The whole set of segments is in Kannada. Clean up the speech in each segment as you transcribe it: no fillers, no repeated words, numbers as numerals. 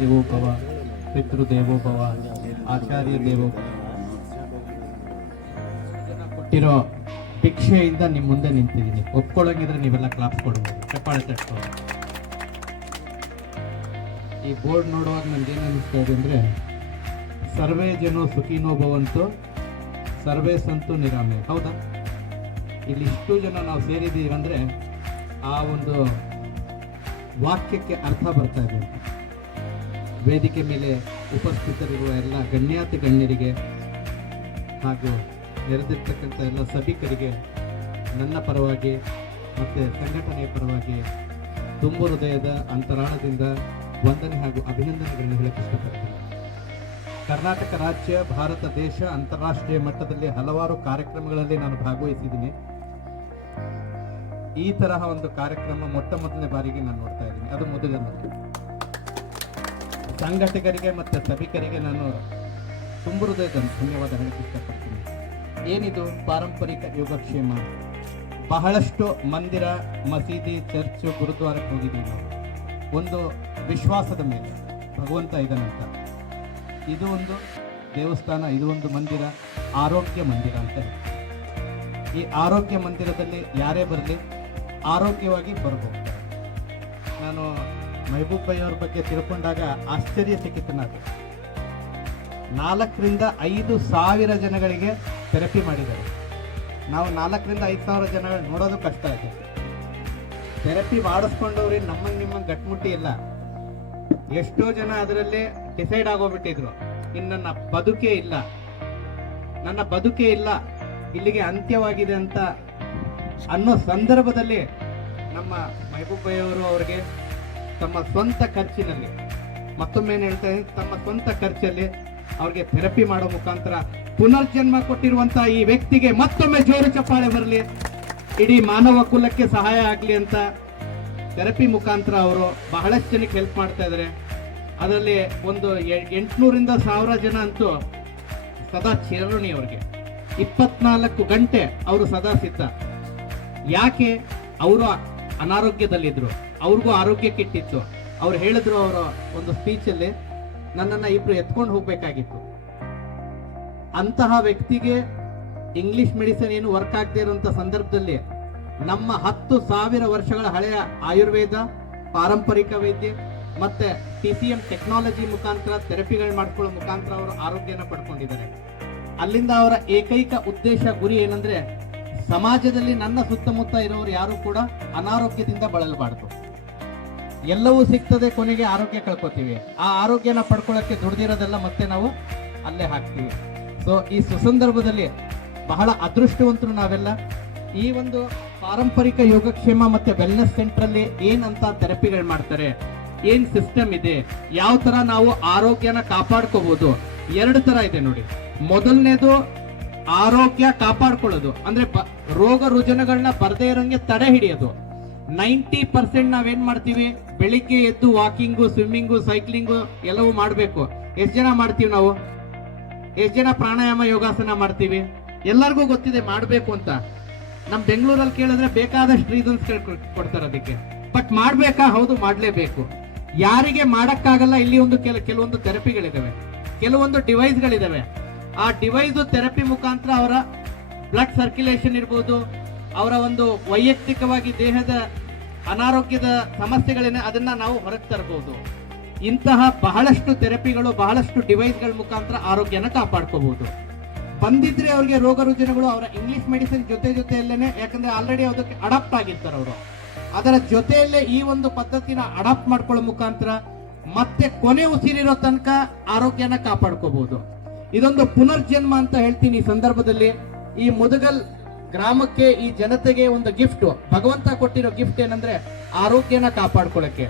ದೇವೋಭವ, ಪಿತೃದೇವೋಭವ, ಆಚಾರ್ಯ ದೇವೋಭವ ಕೊಟ್ಟಿರೋ ಭಿಕ್ಷೆಯಿಂದ ನಿಮ್ಮ ಮುಂದೆ ನಿಂತಿದ್ದೀನಿ. ಒಪ್ಕೊಳ್ಳೋಂಗಿದ್ರೆ ನೀವೆಲ್ಲ ಕ್ಲಾಪ್ಸ್ ಕೊಡ್ಬೋದು, ಚಪ್ಪಾಳೆ ತಟ್ಕೊಂಡು. ಈ ಬೋರ್ಡ್ ನೋಡುವಾಗ ನನ್ಗೇನು ಅನಿಸ್ತಾ ಇದೆ ಅಂದರೆ, ಸರ್ವೇ ಜನೋ ಸುಖಿನೋ ಭವಂತು ಸರ್ವೇ ಸಂತು ನಿರಾಮೆ. ಹೌದಾ? ಇಲ್ಲಿ ಇಷ್ಟು ಜನ ನಾವು ಸೇರಿದ್ದೀವಿ ಅಂದರೆ ಆ ಒಂದು ವಾಕ್ಯಕ್ಕೆ ಅರ್ಥ ಬರ್ತಾ ಇದೆ. ವೇದಿಕೆ ಮೇಲೆ ಉಪಸ್ಥಿತರಿರುವ ಎಲ್ಲ ಗಣ್ಯಾತಿ ಗಣ್ಯರಿಗೆ ಹಾಗೂ ನೆರೆದಿರ್ತಕ್ಕಂಥ ಎಲ್ಲ ಸಭಿಕರಿಗೆ ನನ್ನ ಪರವಾಗಿ ಮತ್ತು ಸಂಘಟನೆಯ ಪರವಾಗಿ ತುಂಬು ಹೃದಯದ ಅಂತರಾಳದಿಂದ ವಂದನೆ ಹಾಗೂ ಅಭಿನಂದನೆಗಳನ್ನು ಹೇಳಕ್ಕೆ ಇಷ್ಟಪಡ್ತೀನಿ. ಕರ್ನಾಟಕ ರಾಜ್ಯ, ಭಾರತ ದೇಶ, ಅಂತಾರಾಷ್ಟ್ರೀಯ ಮಟ್ಟದಲ್ಲಿ ಹಲವಾರು ಕಾರ್ಯಕ್ರಮಗಳಲ್ಲಿ ನಾನು ಭಾಗವಹಿಸಿದ್ದೀನಿ. ಈ ತರಹ ಒಂದು ಕಾರ್ಯಕ್ರಮ ಮೊಟ್ಟ ಮೊದಲನೇ ಬಾರಿಗೆ ನಾನು ನೋಡ್ತಾ ಇದ್ದೀನಿ. ಅದು ಮೊದಲ ಸಂಘಟಕರಿಗೆ ಮತ್ತು ಸಭಿಕರಿಗೆ ನಾನು ತುಂಬು ಹೃದಯದ ಧನ್ಯವಾದ ಹೇಳಕ್ಕೆ ಇಷ್ಟಪಡ್ತೀನಿ. ಏನಿದು ಪಾರಂಪರಿಕ ಯೋಗಕ್ಷೇಮ? ಬಹಳಷ್ಟು ಮಂದಿರ, ಮಸೀದಿ, ಚರ್ಚು, ಗುರುದ್ವಾರಕ್ಕೆ ಹೋಗಿದ್ದೀವಿ ನಾವು. ಒಂದು ವಿಶ್ವಾಸದ ಮೇಲೆ ಭಗವಂತ ಇದ್ದಾನಂತ. ಇದು ಒಂದು ದೇವಸ್ಥಾನ, ಇದು ಒಂದು ಮಂದಿರ, ಆರೋಗ್ಯ ಮಂದಿರ ಅಂತ. ಈ ಆರೋಗ್ಯ ಮಂದಿರದಲ್ಲಿ ಯಾರೇ ಬರಲಿ ಆರೋಗ್ಯವಾಗಿ ಬರ್ಬೋದು. ನಾನು ಮೆಹಬೂಬ್ ಭಾಯಿ ಅವ್ರ ಬಗ್ಗೆ ತಿಳ್ಕೊಂಡಾಗ ಆಶ್ಚರ್ಯಚಕಿತನಾದ. 4 ರಿಂದ 5 ಸಾವಿರ ಜನಗಳಿಗೆ ಥೆರಪಿ ಮಾಡಿದ್ದಾರೆ. ನಾವು 4 ರಿಂದ 5 ಸಾವಿರ ಜನಗಳು ನೋಡೋದು ಕಷ್ಟ ಇದೆ. ಥೆರಪಿ ಮಾಡಿಸ್ಕೊಂಡವ್ರಿ ನಮ್ಮಂಗೆ ನಿಮ್ಮಂಗೆ ಗಟ್ಮುಟ್ಟಿ ಇಲ್ಲ. ಎಷ್ಟೋ ಜನ ಅದರಲ್ಲೇ ಡಿಸೈಡ್ ಆಗೋಗ್ಬಿಟ್ಟಿದ್ರು, ಇನ್ನು ನನ್ನ ಬದುಕೇ ಇಲ್ಲ, ಇಲ್ಲಿಗೆ ಅಂತ್ಯವಾಗಿದೆ ಅಂತ ಅನ್ನೋ ಸಂದರ್ಭದಲ್ಲಿ ನಮ್ಮ ಮೆಹಬೂಬ್ ಭಾಯಿ ಅವರು ಅವರಿಗೆ ತಮ್ಮ ಸ್ವಂತ ಖರ್ಚಿನಲ್ಲಿ, ಮತ್ತೊಮ್ಮೆ ಏನು ಹೇಳ್ತಾ ಇದ್ದೀನಿ, ತಮ್ಮ ಸ್ವಂತ ಖರ್ಚಲ್ಲಿ ಅವ್ರಿಗೆ ಥೆರಪಿ ಮಾಡೋ ಮುಖಾಂತರ ಪುನರ್ಜನ್ಮ ಕೊಟ್ಟಿರುವಂತಹ ಈ ವ್ಯಕ್ತಿಗೆ ಮತ್ತೊಮ್ಮೆ ಜೋರು ಚಪ್ಪಾಳೆ ಬರಲಿ, ಇಡೀ ಮಾನವ ಕುಲಕ್ಕೆ ಸಹಾಯ ಆಗಲಿ ಅಂತ ಥೆರಪಿ ಮುಖಾಂತರ ಅವರು ಬಹಳಷ್ಟು ಜನಕ್ಕೆ ಹೆಲ್ಪ್ ಮಾಡ್ತಾ ಇದ್ದಾರೆ. ಅದರಲ್ಲಿ ಒಂದು 800 ರಿಂದ 1000 ಜನ ಅಂತೂ ಸದಾ ಚಿರಋಣಿ ಅವ್ರಿಗೆ. 24 ಗಂಟೆ ಅವರು ಸದಾ ಸಿದ್ಧ. ಯಾಕೆ? ಅವರು ಅನಾರೋಗ್ಯದಲ್ಲಿದ್ರು, ಅವ್ರಿಗೂ ಆರೋಗ್ಯ ಕೆಟ್ಟಿತ್ತು. ಅವ್ರು ಹೇಳಿದ್ರು ಅವರ ಒಂದು ಸ್ಪೀಚಲ್ಲಿ, ನನ್ನನ್ನು ಇಬ್ರು ಎತ್ಕೊಂಡು ಹೋಗ್ಬೇಕಾಗಿತ್ತು. ಅಂತಹ ವ್ಯಕ್ತಿಗೆ ಇಂಗ್ಲಿಷ್ ಮೆಡಿಸಿನ್ ಏನು ವರ್ಕ್ ಆಗದೆ ಇರುವಂತ ಸಂದರ್ಭದಲ್ಲಿ ನಮ್ಮ 10,000 ವರ್ಷಗಳ ಹಳೆಯ ಆಯುರ್ವೇದ, ಪಾರಂಪರಿಕ ವೈದ್ಯ ಮತ್ತೆ TCM ಟೆಕ್ನಾಲಜಿ ಮುಖಾಂತರ ಥೆರಪಿಗಳು ಮಾಡ್ಕೊಳ್ಳೋ ಮುಖಾಂತರ ಅವರು ಆರೋಗ್ಯನ ಪಡ್ಕೊಂಡಿದ್ದಾರೆ. ಅಲ್ಲಿಂದ ಅವರ ಏಕೈಕ ಉದ್ದೇಶ, ಗುರಿ ಏನಂದ್ರೆ, ಸಮಾಜದಲ್ಲಿ ನನ್ನ ಸುತ್ತಮುತ್ತ ಇರೋರು ಯಾರು ಕೂಡ ಅನಾರೋಗ್ಯದಿಂದ ಬಳಲಬಾರ್ದು. ಎಲ್ಲವೂ ಸಿಗ್ತದೆ, ಕೊನೆಗೆ ಆರೋಗ್ಯ ಕಳ್ಕೊತೀವಿ. ಆ ಆರೋಗ್ಯನ ಪಡ್ಕೊಳ್ಳೋಕೆ ದುಡ್ದಿರೋದೆಲ್ಲ ಮತ್ತೆ ನಾವು ಅಲ್ಲೇ ಹಾಕ್ತೀವಿ. ಸೊ ಈ ಸುಸಂದರ್ಭದಲ್ಲಿ ಬಹಳ ಅದೃಷ್ಟವಂತರು ನಾವೆಲ್ಲ. ಈ ಒಂದು ಪಾರಂಪರಿಕ ಯೋಗಕ್ಷೇಮ ಮತ್ತೆ ವೆಲ್ನೆಸ್ ಸೆಂಟರ್ ಅಲ್ಲಿ ಏನಂತ ಥೆರಪಿಗಳು ಮಾಡ್ತಾರೆ, ಏನ್ ಸಿಸ್ಟಮ್ ಇದೆ, ಯಾವ ತರ ನಾವು ಆರೋಗ್ಯನ ಕಾಪಾಡ್ಕೋಬಹುದು, 2 ತರ ಇದೆ ನೋಡಿ. ಮೊದಲನೇದು ಆರೋಗ್ಯ ಕಾಪಾಡ್ಕೊಳ್ಳೋದು, ಅಂದ್ರೆ ರೋಗ ರುಜಿನಗಳನ್ನ ಬರದೇ ಇರೋಂಗೆ ತಡೆ ಹಿಡಿಯೋದು. 90% ನಾವೇನ್ ಮಾಡ್ತೀವಿ, ಬೆಳಿಗ್ಗೆ ಎದ್ದು ವಾಕಿಂಗು, ಸ್ವಿಮ್ಮಿಂಗು, ಸೈಕ್ಲಿಂಗು ಎಲ್ಲವೂ ಮಾಡ್ಬೇಕು. ಎಷ್ಟು ಜನ ಮಾಡ್ತೀವಿ ನಾವು? ಎಷ್ಟು ಜನ ಪ್ರಾಣಾಯಾಮ, ಯೋಗಾಸನ ಮಾಡ್ತೀವಿ? ಎಲ್ಲರಿಗೂ ಗೊತ್ತಿದೆ ಮಾಡ್ಬೇಕು ಅಂತ. ನಮ್ ಬೆಂಗಳೂರಲ್ಲಿ ಕೇಳಿದ್ರೆ ಬೇಕಾದಷ್ಟು ರೀಸನ್ಸ್ ಕೊಡ್ತಾರೆ ಅದಕ್ಕೆ. ಬಟ್ ಮಾಡ್ಬೇಕಾ? ಹೌದು, ಮಾಡ್ಲೇಬೇಕು. ಯಾರಿಗೆ ಮಾಡಕ್ಕಾಗಲ್ಲ, ಇಲ್ಲಿ ಒಂದು ಕೆಲವೊಂದು ಥೆರಪಿಗಳಿದಾವೆ, ಕೆಲವೊಂದು ಡಿವೈಸ್ಗಳಿದಾವೆ. ಆ ಡಿವೈಸ್ ಥೆರಪಿ ಮುಖಾಂತರ ಅವರ ಬ್ಲಡ್ ಸರ್ಕ್ಯುಲೇಷನ್ ಇರ್ಬೋದು, ಅವರ ಒಂದು ವೈಯಕ್ತಿಕವಾಗಿ ದೇಹದ ಅನಾರೋಗ್ಯದ ಸಮಸ್ಯೆಗಳೇನೆ ಅದನ್ನ ನಾವು ಹೊರಗೆ ತರಬಹುದು. ಇಂತಹ ಬಹಳಷ್ಟು ಥೆರಪಿಗಳು, ಬಹಳಷ್ಟು ಡಿವೈಸ್ಗಳ ಮುಖಾಂತರ ಆರೋಗ್ಯನ ಕಾಪಾಡ್ಕೋಬಹುದು. ಬಂದಿದ್ರೆ ಅವ್ರಿಗೆ ರೋಗ ರುಜಿನಗಳು ಅವರ ಇಂಗ್ಲಿಷ್ ಮೆಡಿಸಿನ್ ಜೊತೆಯಲ್ಲೇನೆ, ಯಾಕಂದ್ರೆ ಆಲ್ರೆಡಿ ಅದಕ್ಕೆ ಅಡಾಪ್ಟ್ ಆಗಿರ್ತಾರೆ ಅವರು. ಅದರ ಜೊತೆಯಲ್ಲೇ ಈ ಒಂದು ಪದ್ಧತಿನ ಅಡಾಪ್ಟ್ ಮಾಡ್ಕೊಳ್ಳೋ ಮುಖಾಂತರ ಮತ್ತೆ ಕೊನೆ ಉಸಿರಿರೋ ತನಕ ಆರೋಗ್ಯನ ಕಾಪಾಡ್ಕೋಬಹುದು. ಇದೊಂದು ಪುನರ್ಜನ್ಮ ಅಂತ ಹೇಳ್ತೀನಿ ಈ ಸಂದರ್ಭದಲ್ಲಿ. ಈ ಮುದಗಲ್ ಗ್ರಾಮಕ್ಕೆ, ಈ ಜನತೆಗೆ ಒಂದು ಗಿಫ್ಟ್, ಭಗವಂತ ಕೊಟ್ಟಿರೋ ಗಿಫ್ಟ್ ಏನಂದ್ರೆ ಆರೋಗ್ಯನ ಕಾಪಾಡ್ಕೊಳ್ಳಕ್ಕೆ.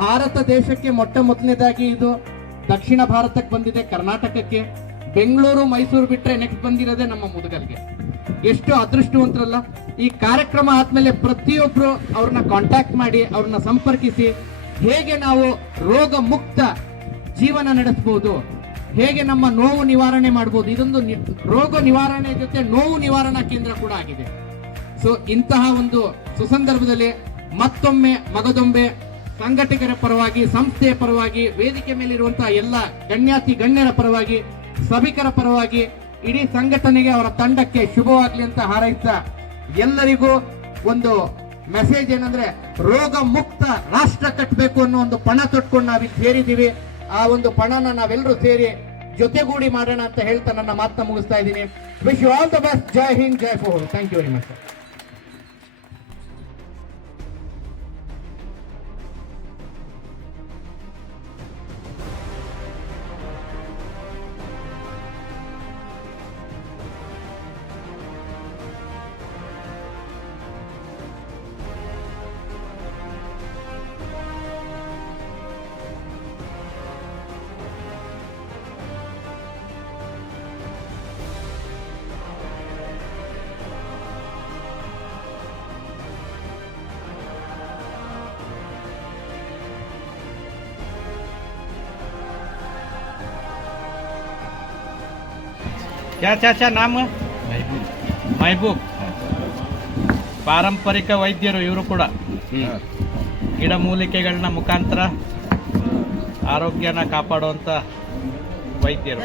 ಭಾರತ ದೇಶಕ್ಕೆ ಮೊಟ್ಟ ಮೊದಲನೇದಾಗಿ ಇದು ದಕ್ಷಿಣ ಭಾರತಕ್ಕೆ ಬಂದಿದೆ, ಕರ್ನಾಟಕಕ್ಕೆ. ಬೆಂಗಳೂರು, ಮೈಸೂರು ಬಿಟ್ರೆ ನೆಕ್ಸ್ಟ್ ಬಂದಿರೋದೇ ನಮ್ಮ ಮುದಗಲ್ಗೆ. ಎಷ್ಟು ಅದೃಷ್ಟವಂತರಲ್ಲ. ಈ ಕಾರ್ಯಕ್ರಮ ಆದ್ಮೇಲೆ ಪ್ರತಿಯೊಬ್ರು ಅವ್ರನ್ನ ಕಾಂಟ್ಯಾಕ್ಟ್ ಮಾಡಿ, ಅವ್ರನ್ನ ಸಂಪರ್ಕಿಸಿ, ಹೇಗೆ ನಾವು ರೋಗ ಮುಕ್ತ ಜೀವನ ನಡೆಸಬಹುದು, ಹೇಗೆ ನಮ್ಮ ನೋವು ನಿವಾರಣೆ ಮಾಡಬಹುದು. ಇದೊಂದು ರೋಗ ನಿವಾರಣೆ ಜೊತೆ ನೋವು ನಿವಾರಣಾ ಕೇಂದ್ರ ಕೂಡ ಆಗಿದೆ. ಸೊ ಇಂತಹ ಒಂದು ಸುಸಂದರ್ಭದಲ್ಲಿ ಮತ್ತೊಮ್ಮೆ ಮಗದೊಮ್ಮೆ ಸಂಘಟಕರ ಪರವಾಗಿ, ಸಂಸ್ಥೆಯ ಪರವಾಗಿ, ವೇದಿಕೆ ಮೇಲಿರುವಂತಹ ಎಲ್ಲ ಗಣ್ಯಾತಿ ಗಣ್ಯರ ಪರವಾಗಿ, ಸಭಿಕರ ಪರವಾಗಿ, ಇಡೀ ಸಂಘಟನೆಗೆ ಅವರ ತಂಡಕ್ಕೆ ಶುಭವಾಗ್ಲಿ ಅಂತ ಹಾರೈಸ್ತಾ ಎಲ್ಲರಿಗೂ ಒಂದು ಮೆಸೇಜ್ ಏನಂದ್ರೆ, ರೋಗ ಮುಕ್ತ ರಾಷ್ಟ್ರ ಕಟ್ಟಬೇಕು ಅನ್ನೋ ಒಂದು ಪಣ ತೊಟ್ಕೊಂಡು ನಾವಿಲ್ಲಿ ಸೇರಿದ್ದೀವಿ. ಆ ಒಂದು ಪಣನ ನಾವೆಲ್ಲರೂ ಸೇರಿ ಜೊತೆಗೂಡಿ ಮಾಡೋಣ ಅಂತ ಹೇಳ್ತಾ ನನ್ನ ಮಾತನ್ನ ಮುಗಿಸ್ತಾ ಇದ್ದೀನಿ. Wish you all the best. ಜೈ ಹಿಂದ್, ಜೈ ಫೋರ್. Thank you very much. क्या नाम ಮೈಬೂಬ್. ಪಾರಂಪರಿಕ ವೈದ್ಯರು ಇವರು ಕೂಡ. ಗಿಡಮೂಲಿಕೆಗಳನ್ನ ಮುಖಾಂತರ ಆರೋಗ್ಯನ ಕಾಪಾಡುವಂಥ ವೈದ್ಯರು.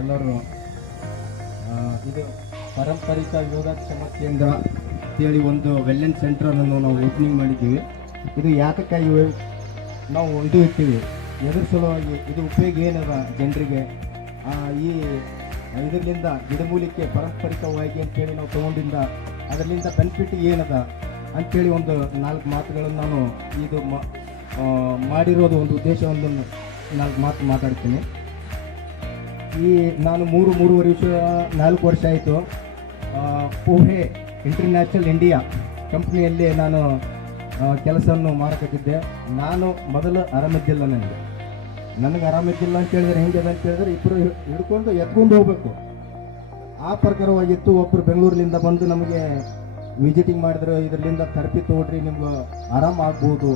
ಎಲ್ಲರೂ ಇದು ಪಾರಂಪರಿಕ ಯೋಗಾಕ್ಷೇಮ ಕೇಂದ್ರ ಅಂತೇಳಿ ಒಂದು ವೆಲ್ನೆಸ್ ಸೆಂಟ್ರನ್ನು ನಾವು ಓಪನಿಂಗ್ ಮಾಡಿದ್ದೀವಿ. ಇದು ಯಾತಕ್ಕಾಗಿ ನಾವು ಇದು ಇರ್ತೀವಿ, ಎದುರು ಸಲುವಾಗಿ ಇದು ಉಪಯೋಗ ಏನದ ಜನರಿಗೆ, ಈ ಇದರಿಂದ ಗಿಡಮೂಲಿಕೆ ಪಾರಂಪರಿಕವಾಗಿ ಅಂತೇಳಿ ನಾವು ತೊಗೊಂಡಿಂದ ಅದರಿಂದ ಬೆನಿಫಿಟ್ ಏನದ ಅಂಥೇಳಿ ಒಂದು 4 ಮಾತುಗಳನ್ನು ನಾನು ಇದು ಮಾಡಿರೋದು ಒಂದು ಉದ್ದೇಶ, ಒಂದು 4 ಮಾತು ಮಾತಾಡ್ತೀನಿ. ನಾನು 4 ವರ್ಷ ಆಯಿತು ಪೋಹೆ ಇಂಟರ್ನ್ಯಾಷನಲ್ ಇಂಡಿಯಾ ಕಂಪ್ನಿಯಲ್ಲಿ ನಾನು ಕೆಲಸವನ್ನು ಮಾಡಕತ್ತಿದ್ದೆ. ನಾನು ಮೊದಲು ಆರಾಮಿದ್ದಿಲ್ಲ, ನನಗೆ ಆರಾಮಿದ್ದಿಲ್ಲ ಅಂತ ಹೇಳಿದ್ರೆ ಹೆಂಗೆ ಅಂತ ಹೇಳಿದ್ರೆ ಇಬ್ಬರು ಹಿಡ್ಕೊಂಡು ಎತ್ಕೊಂಡು ಹೋಗ್ಬೇಕು ಆ ಪ್ರಕಾರವಾಗಿತ್ತು. ಒಬ್ಬರು ಬೆಂಗಳೂರಿನಿಂದ ಬಂದು ನಮಗೆ ವಿಸಿಟಿಂಗ್ ಮಾಡಿದ್ರು, ಇದರಿಂದ ಥೆರಪಿ ತೊಗೊಳ್ರಿ ನಿಮ್ಗೆ ಆರಾಮ ಆಗ್ಬೋದು.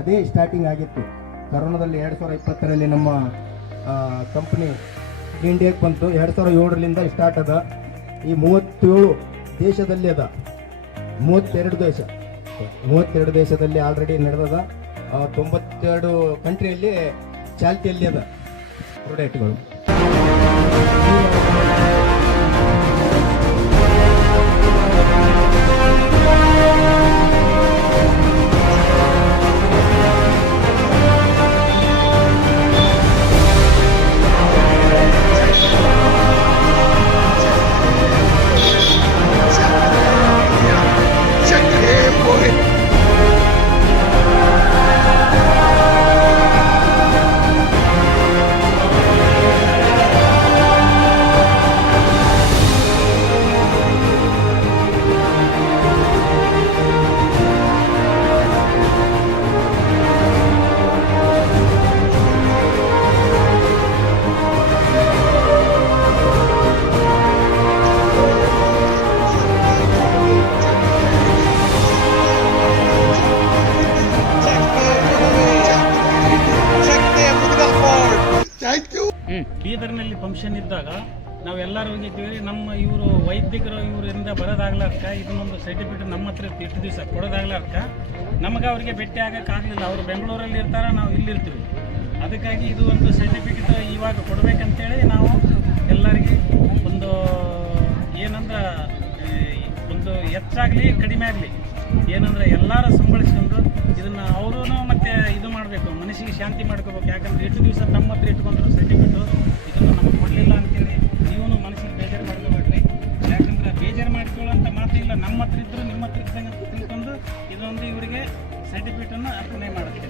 ಅದೇ ಸ್ಟಾರ್ಟಿಂಗ್ ಆಗಿತ್ತು. ಕರೋನಾದಲ್ಲಿ 2020ರಲ್ಲಿ ನಮ್ಮ ಕಂಪ್ನಿ ಇಂಡಿಯಾಕ್ಕೆ ಬಂತು. 2007ರಿಂದ ಸ್ಟಾರ್ಟ್ ಅದ. ಈ 37 ದೇಶದಲ್ಲಿ ಅದ, 32 ದೇಶದಲ್ಲಿ ಆಲ್ರೆಡಿ ನಡೆದದ. 92 ಕಂಟ್ರಿಯಲ್ಲಿ ಚಾಲ್ತಿಯಲ್ಲಿ ಅದ ಪ್ರಾಡಕ್ಟ್ಗಳು. ಬೀದರ್ನಲ್ಲಿ ಫಂಕ್ಷನ್ ಇದ್ದಾಗ ನಾವೆಲ್ಲರೂ ಹೋಗಿದ್ದೀವಿ. ನಮ್ಮ ಇವರು ವೈದ್ಯಕರು ಇವರಿಂದ ಬರೋದಾಗ್ಲಾರ್ಕ ಇದನ್ನೊಂದು ಸರ್ಟಿಫಿಕೇಟ್ ನಮ್ಮ ಹತ್ರ ಇಷ್ಟು ದಿವಸ ಕೊಡೋದಾಗ್ಲಾರ್ಕ ನಮಗೆ ಅವ್ರಿಗೆ ಭೇಟಿ ಆಗೋಕ್ಕಾಗಲಿಲ್ಲ. ಅವರು ಬೆಂಗಳೂರಲ್ಲಿ ಇರ್ತಾರೆ, ನಾವು ಇಲ್ಲಿರ್ತೀವಿ. ಅದಕ್ಕಾಗಿ ಇದು ಒಂದು ಸರ್ಟಿಫಿಕೇಟ್ ಇವಾಗ ಕೊಡಬೇಕಂತೇಳಿ ನಾವು ಎಲ್ಲರಿಗೆ ಒಂದು ಏನಂದ್ರೆ ಒಂದು ಹೆಚ್ಚಾಗಲಿ ಕಡಿಮೆ ಆಗಲಿ ಏನಂದ್ರೆ ಎಲ್ಲರೂ ಸಂಬಳಿಸ್ಕೊಂಡು ಇದನ್ನು ಅವರು ಮತ್ತೆ ಇದು ಮಾಡಬೇಕು, ಮನಸ್ಸಿಗೆ ಶಾಂತಿ ಮಾಡ್ಕೋಬೇಕು. ಯಾಕಂದ್ರೆ ಎಷ್ಟು ದಿವಸ ನಮ್ಮ ಹತ್ರ ಇಟ್ಕೊಂಡ್ರು ಸರ್ಟಿಫಿಕೇಟು ಇದನ್ನು ನಮಗೆ ಕೊಡಲಿಲ್ಲ ಅಂತೇಳಿ ನೀವು ಮನಸ್ಸಿಗೆ ಬೇಜಾರು ಮಾಡ್ಕೋಬೇಡ್ರಿ. ಯಾಕಂದ್ರೆ ಬೇಜಾರು ಮಾಡ್ಕೊಳ್ಳೋಂಥ ಮಾತು ಇಲ್ಲ. ನಮ್ಮ ಹತ್ರ ಇದ್ದರೂ ನಿಮ್ಮ ಹತ್ರ ಇದ್ದಂಗೆ ಅಂತ ತಿಳ್ಕೊಂಡು ಇದೊಂದು ಇವರಿಗೆ ಸರ್ಟಿಫಿಕೇಟನ್ನು ಅರ್ಪಣೆ ಮಾಡುತ್ತೆ.